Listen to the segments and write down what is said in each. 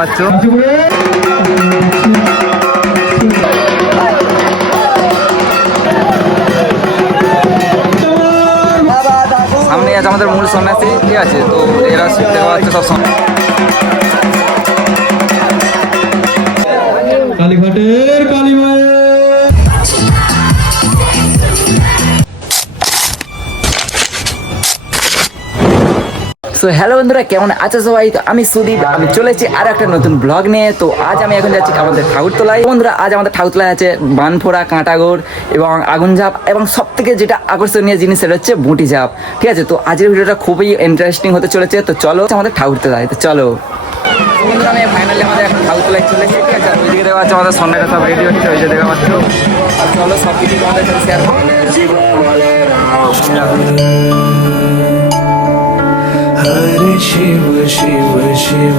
পাচ্ছ। সামনে আছে আমাদের মূল সন্ন্যাসী, ঠিক আছে, তো এরা দেখা পাচ্ছে সবসময়। কালীঘাটের কালী মায়ের সো হ্যালো বন্ধুরা, কেমন আছো সবাই? তো আমি সুদীপ, আমি চলেছি আর একটা নতুন ব্লগ নিয়ে। তো আজ আমি এখন যাচ্ছি আমাদের ঠাকুরতলায়। বন্ধুরা, আজ আমাদের ঠাকুরতলায় আছে বানফোড়া, কাঁটাগোড় এবং আগুন ঝাঁপ, এবং সব থেকে যেটা আকর্ষণীয় জিনিস সেটা হচ্ছে বুটি ঝাঁপ, ঠিক আছে। তো আজকের ভিডিওটা খুবই ইন্টারেস্টিং হতে চলেছে। তো চলো আমাদের ঠাকুরতলায়, তো চলো বন্ধুরা, আমি ফাইনালি আমাদের এখন ঠাকুরতলায় চলেছি, ঠিক আছে। ওইদিকে দেখা যাচ্ছে আমাদের সন্ধ্যাটা সব রেডি হচ্ছে, ওই যে দেখা পাচ্ছ। আর চলো সব কিছু তোমাদের সাথে শেয়ার করো। हरे शिव शिव शिव।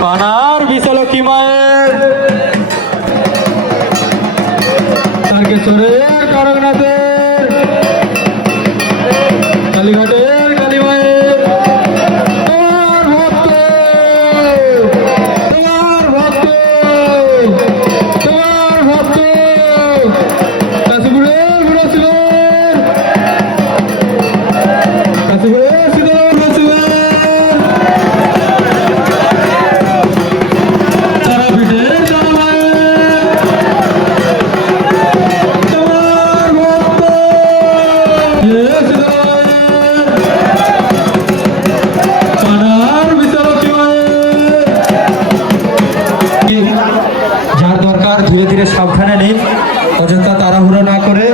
পানার বিশালক্ষী মায়ের, তারকেশ্বরের তারকনাথের, কালীঘাটের কালী মায়ের, তোমার ভক্ত, তোমার ভক্ত, তোমার ভক্ত, কাশীপুরের বুড়ো শিবের, কাশীপুরের শীতল বুড়ো শিবের, তারাপীঠের তারা মায়ের, তোমার ভক্ত, হে শীতল মায়ের, পানার বিশালক্ষী মায়ের। যার দরকার ধীরে ধীরে সাবধানে নিন, অযথা তাড়াহুড়ো না করে।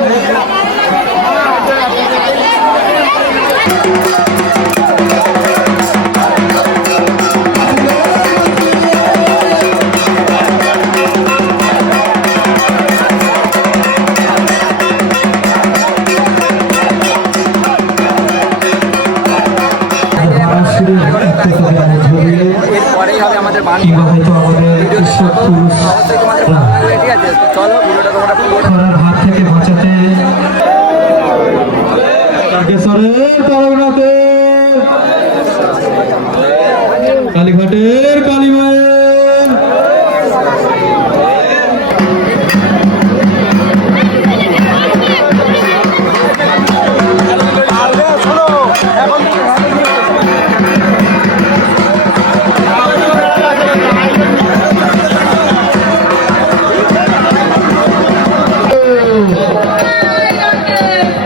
এরপরেই হবে আমাদের বান, কিংবা হয়তো আমাদের ঈশ্বর পুরুষ অবশ্যই তোমাদের ভালো লাগবে, ঠিক আছে। তো চলো ভিডিওটা তোমরা পুরোটা খরার হাত থেকে বাঁচাতে তারকেশ্বরের তারকনাথের, কালীঘাটের কালী মায়ের,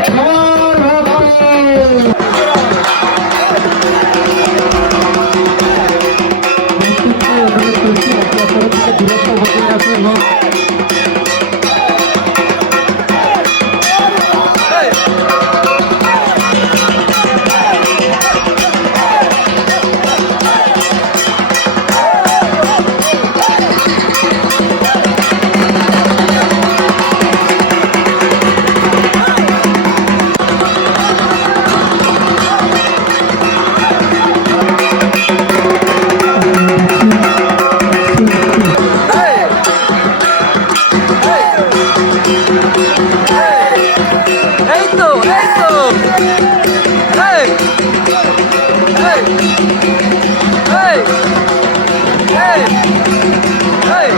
তোমার ভক্ত। এই তো এই এই এই এই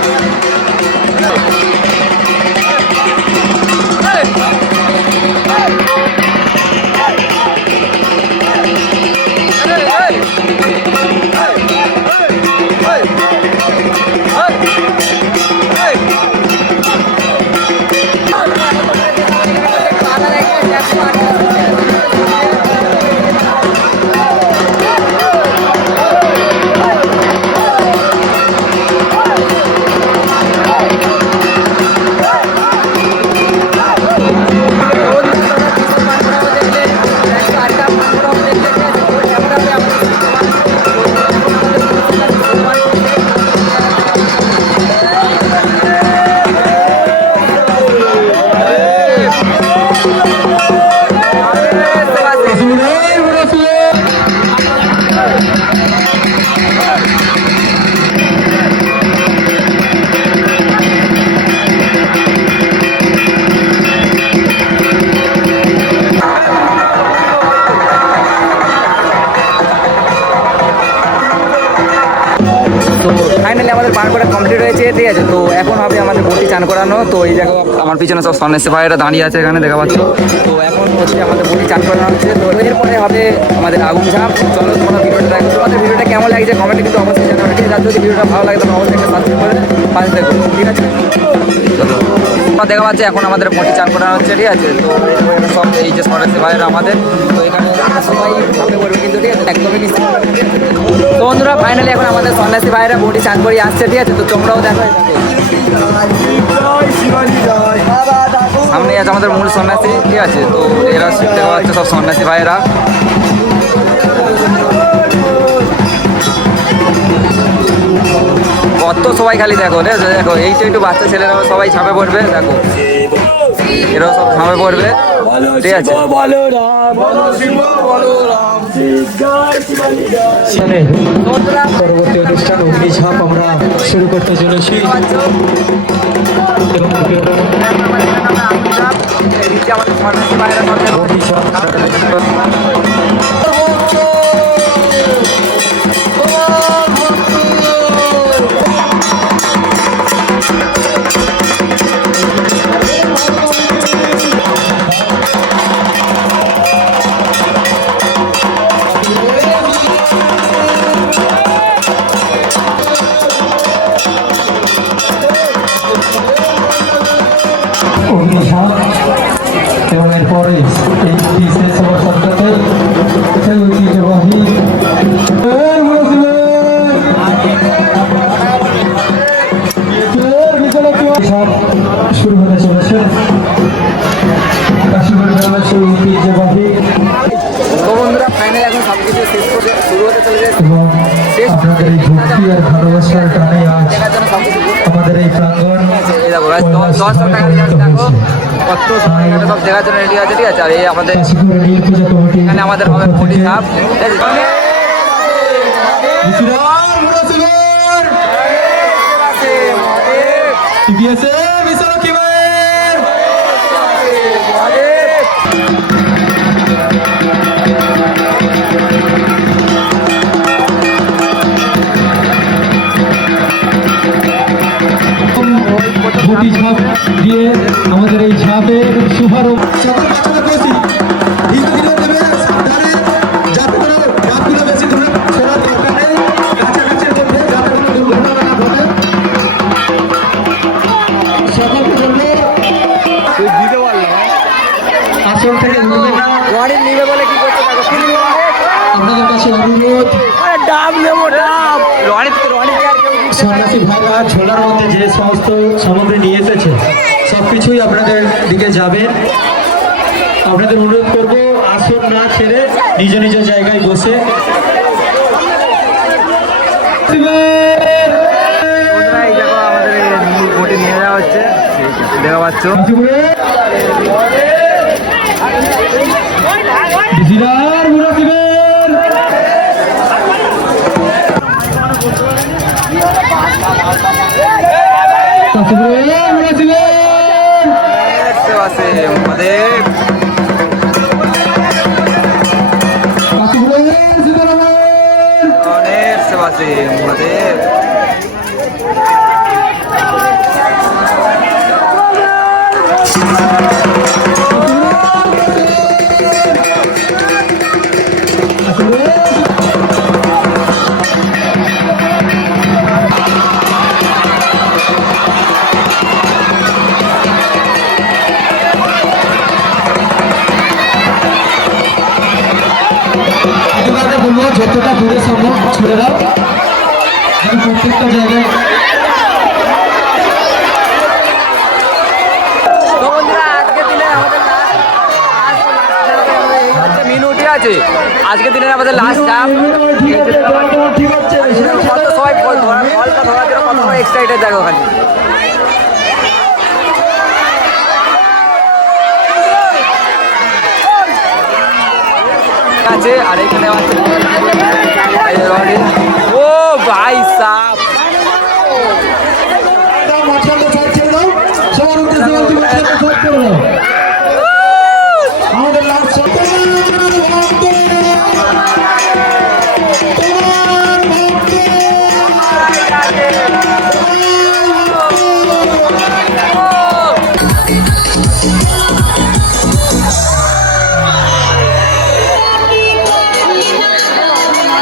ফাইনালি আমাদের পান করা কমপ্লিট হয়েছে, ঠিক আছে। তো এখন হবে আমাদের বটি চান করানো। তো এই জায়গায় আমার পিছনে সব সন্ন্যাসী ভাইয়েরা দাঁড়িয়ে আছে, এখানে দেখা পাচ্ছ। তো এখন হচ্ছে আমাদের বটি চান করানো হচ্ছে। তো এরপরে হবে আমাদের আগুন ঝাঁপ। চলো তোমরা ভিডিওটা দেখো, তোমাদের ভিডিওটা কেমন লাগছে কমেন্টে কিন্তু অবশ্যই জানাবে, ঠিক আছে। যদি ভিডিওটা ভালো লাগে তখন অবশ্যই একটা সাবস্ক্রাইব করে পাশে দেখো, ঠিক আছে। তোমরা দেখা পাচ্ছে এখন আমাদের বটি চান করানো হচ্ছে, ঠিক আছে। তো এরা সব এই যে সন্ন্যাসী ভাইয়েরা আমাদের, তো এখানে সবাই সামনে পড়বে কিন্তু, ঠিক আছে, একদমই নিশ্চিত। তো বন্ধুরা ফাইনালি এখন আমাদের সন্ন্যাসী ভাইয়েরা বটি চান করে আসছে, ঠিক আছে। তো তোমরাও দেখো, সামনে আছে আমাদের মূল সন্ন্যাসী, ঠিক আছে। তো এরা দেখা পাচ্ছে সব সন্ন্যাসী ভাইয়েরা। কত সবাই খালি দেখো, দেখো এইটা একটু বাচ্চা ছেলেরাও সবাই ছাপে পড়বে, দেখো এরাও সব ছাপে পড়বে, ঠিক আছে। পরবর্তী অনুষ্ঠান অগ্নিঝাঁপ আমরা শুরু করতে চলেছি। অগ্নিঝাঁপ এবং এরপরে এই বিশেষ অবসরটাতে সেই ঐতিহ্যবাহী শুরু হতে চলেছে কাশীপুর গ্রামের সেই ঐতিহ্যবাহী। তো বন্ধুরা ফাইনালি এখন সব কিছু শেষ করে শুরু হতে চলেছে এবং আপনাদের এই ভক্তি আর ভালোবাসার টানে আজ দেখার জন্য সব কিছু আমাদের এই প্রাঙ্গণ এই দেখো গাছ 10 টাকা দিয়ে দেখো কত সময় এখানে সব দেখার জন্য রেডি আছে, ঠিক আছে। আর এই আমাদের কাশীপুর নীল পূজা কমিটি এখানে আমাদের হবে বটি ঝাঁপ, ঠিক আছে। বটি ঝাঁপ দিয়ে আমাদের এই ঝাঁপের শুভারম্ভ। আসল থেকে ওয়ারিং নিবে বলে কি করতে পারো, আপনাদের কাছে অনুরোধ, ডাব নেবো ডাব। রনি আর কেউ দিচ্ছে না। সন্ন্যাসী ভাইরা ঝোলার মধ্যে যে সমস্ত সামগ্রী নিয়ে এসেছে সবকিছুই আপনাদের দিকে যাবে। আপনাদের অনুরোধ করব আসন না ছেড়ে নিজ নিজ জায়গায় বসে বন্ধুরা, এই দেখো আমাদের এই মূল বটি নিয়ে যাওয়া হচ্ছে, দেখা পাচ্ছ। বিরাট বুড়ো দিবেন বুড়ো দিবেন আছে আমাদের অনেক সেবা আছে আমাদের। বলবো যতটা দূরে সম্ভব ছড়ে দাও, প্রত্যেকটা জায়গায়। তো বন্ধুরা আজকে দিনে আমাদের মিনু, ঠিক আছে। আজকে দিনের আমাদের লাস্ট চাপ, ঠিক আছে কত সবাই ফলটা ধরার জন্য কত সবাই এক্সাইটেড দেখো খালি। আছে আর এখানে আছে ও ভাই সাপ। আমাদের লাস্ট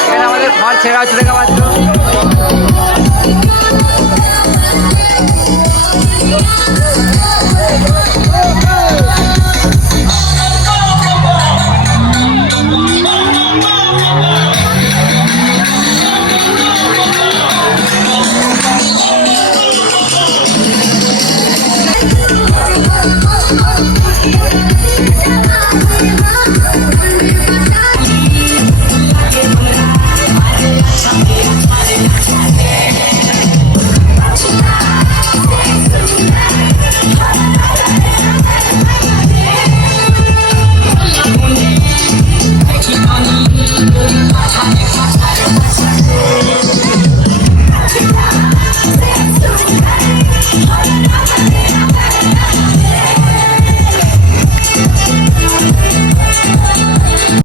এখানে আমাদের ঘর ছেড়া হচ্ছে, দেখো